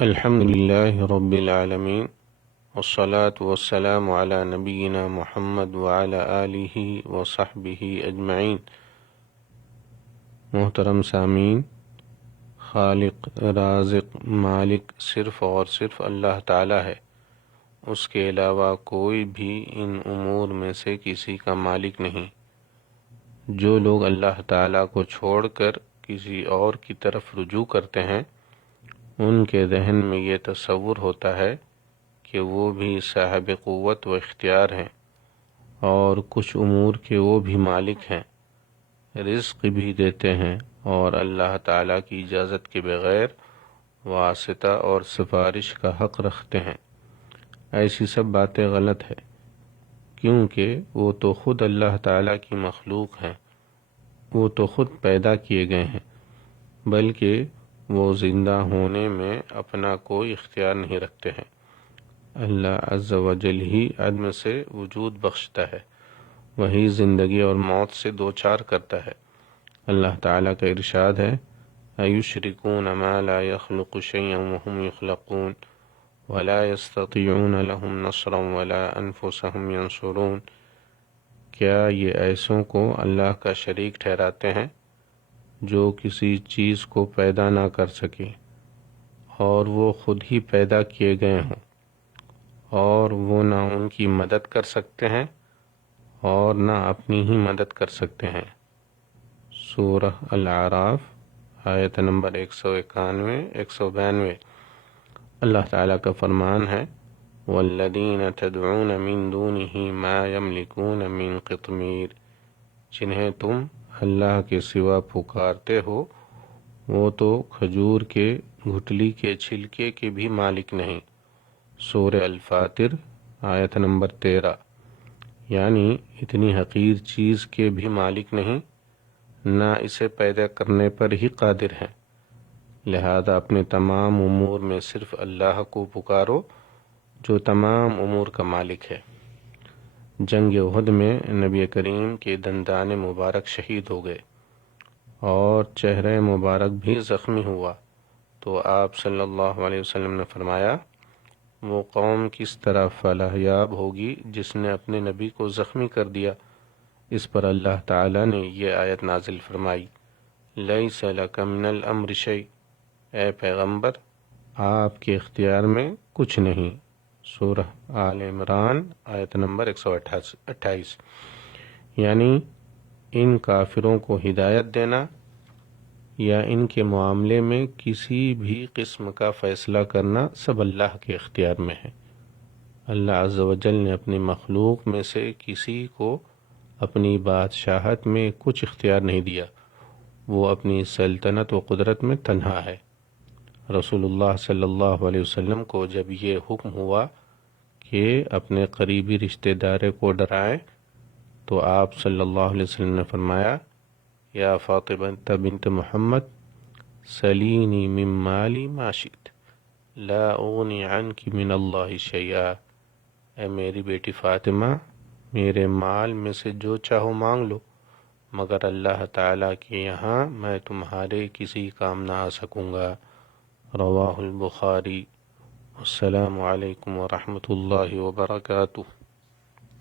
الحمد لله رب العالمين والصلاة والسلام على نبينا محمد وعلى آله وصحبه أجمعين۔ محترم سامعین، خالق، رازق، مالک صرف اور صرف اللہ تعالی ہے۔ اس کے علاوہ کوئی بھی ان امور میں سے کسی کا مالک نہیں۔ جو لوگ اللہ تعالی کو چھوڑ کر کسی اور کی طرف رجوع کرتے ہیں، ان کے ذہن میں یہ تصور ہوتا ہے کہ وہ بھی صاحب قوت و اختیار ہیں اور کچھ امور کے وہ بھی مالک ہیں، رزق بھی دیتے ہیں اور اللہ تعالیٰ کی اجازت کے بغیر واسطہ اور سفارش کا حق رکھتے ہیں۔ ایسی سب باتیں غلط ہیں، کیونکہ وہ تو خود اللہ تعالیٰ کی مخلوق ہیں، وہ تو خود پیدا کیے گئے ہیں، بلکہ وہ زندہ ہونے میں اپنا کوئی اختیار نہیں رکھتے ہیں۔ اللہ عز و جل ہی عدم سے وجود بخشتا ہے، وہی زندگی اور موت سے دوچار کرتا ہے۔ اللہ تعالیٰ کا ارشاد ہے، اَيُشْرِكُونَ مَا لَا يَخْلُقُ شَيْئًا وَهُمْ يُخْلَقُونَ وَلَا يَسْتَطِيعُونَ لَهُمْ نَصْرًا وَلَا أَنفُسَهُمْ يَنصُرُونَ۔ کیا یہ ایسوں کو اللہ کا شریک ٹھہراتے ہیں جو کسی چیز کو پیدا نہ کر سکیں اور وہ خود ہی پیدا کیے گئے ہوں، اور وہ نہ ان کی مدد کر سکتے ہیں اور نہ اپنی ہی مدد کر سکتے ہیں۔ سورہ الاعراف آیت نمبر 191 192۔ اللہ تعالیٰ کا فرمان ہے، وَالَّذِينَ تَدْعُونَ مِن دُونِهِ مَا يَمْلِكُونَ مِن قِطْمِيرٍ۔ جنہیں تم اللہ کے سوا پکارتے ہو، وہ تو کھجور کے گٹھلی کے چھلکے کے بھی مالک نہیں۔ سورہ الفاتر آیت نمبر 13۔ یعنی اتنی حقیر چیز کے بھی مالک نہیں، نہ اسے پیدا کرنے پر ہی قادر ہیں۔ لہذا اپنے تمام امور میں صرف اللہ کو پکارو جو تمام امور کا مالک ہے۔ جنگ احد میں نبی کریم کے دندان مبارک شہید ہو گئے اور چہرہ مبارک بھی زخمی ہوا، تو آپ صلی اللہ علیہ وسلم نے فرمایا، وہ قوم کس طرح فلاح یاب ہوگی جس نے اپنے نبی کو زخمی کر دیا۔ اس پر اللہ تعالیٰ نے یہ آیت نازل فرمائی، لیس لک من الامر شیء۔ اے پیغمبر، آپ کے اختیار میں کچھ نہیں۔ سورہ آل عمران آیت نمبر 128۔ یعنی ان کافروں کو ہدایت دینا یا ان کے معاملے میں کسی بھی قسم کا فیصلہ کرنا سب اللہ کے اختیار میں ہے۔ اللہ عز و جل نے اپنی مخلوق میں سے کسی کو اپنی بادشاہت میں کچھ اختیار نہیں دیا، وہ اپنی سلطنت و قدرت میں تنہا ہے۔ رسول اللہ صلی اللہ علیہ وسلم کو جب یہ حکم ہوا کہ اپنے قریبی رشتہ دار کو ڈرائیں، تو آپ صلی اللہ علیہ وسلم نے فرمایا، یا فاطمہ بنت محمد سلینی من مالی ما شئت لا اغنی عنک من اللہ شیئا۔ اے میری بیٹی فاطمہ، میرے مال میں سے جو چاہو مانگ لو، مگر اللہ تعالیٰ کے یہاں میں تمہارے کسی کام نہ آ سکوں گا۔ رواہ البخاری۔ السلام علیکم ورحمۃ اللہ وبرکاتہ۔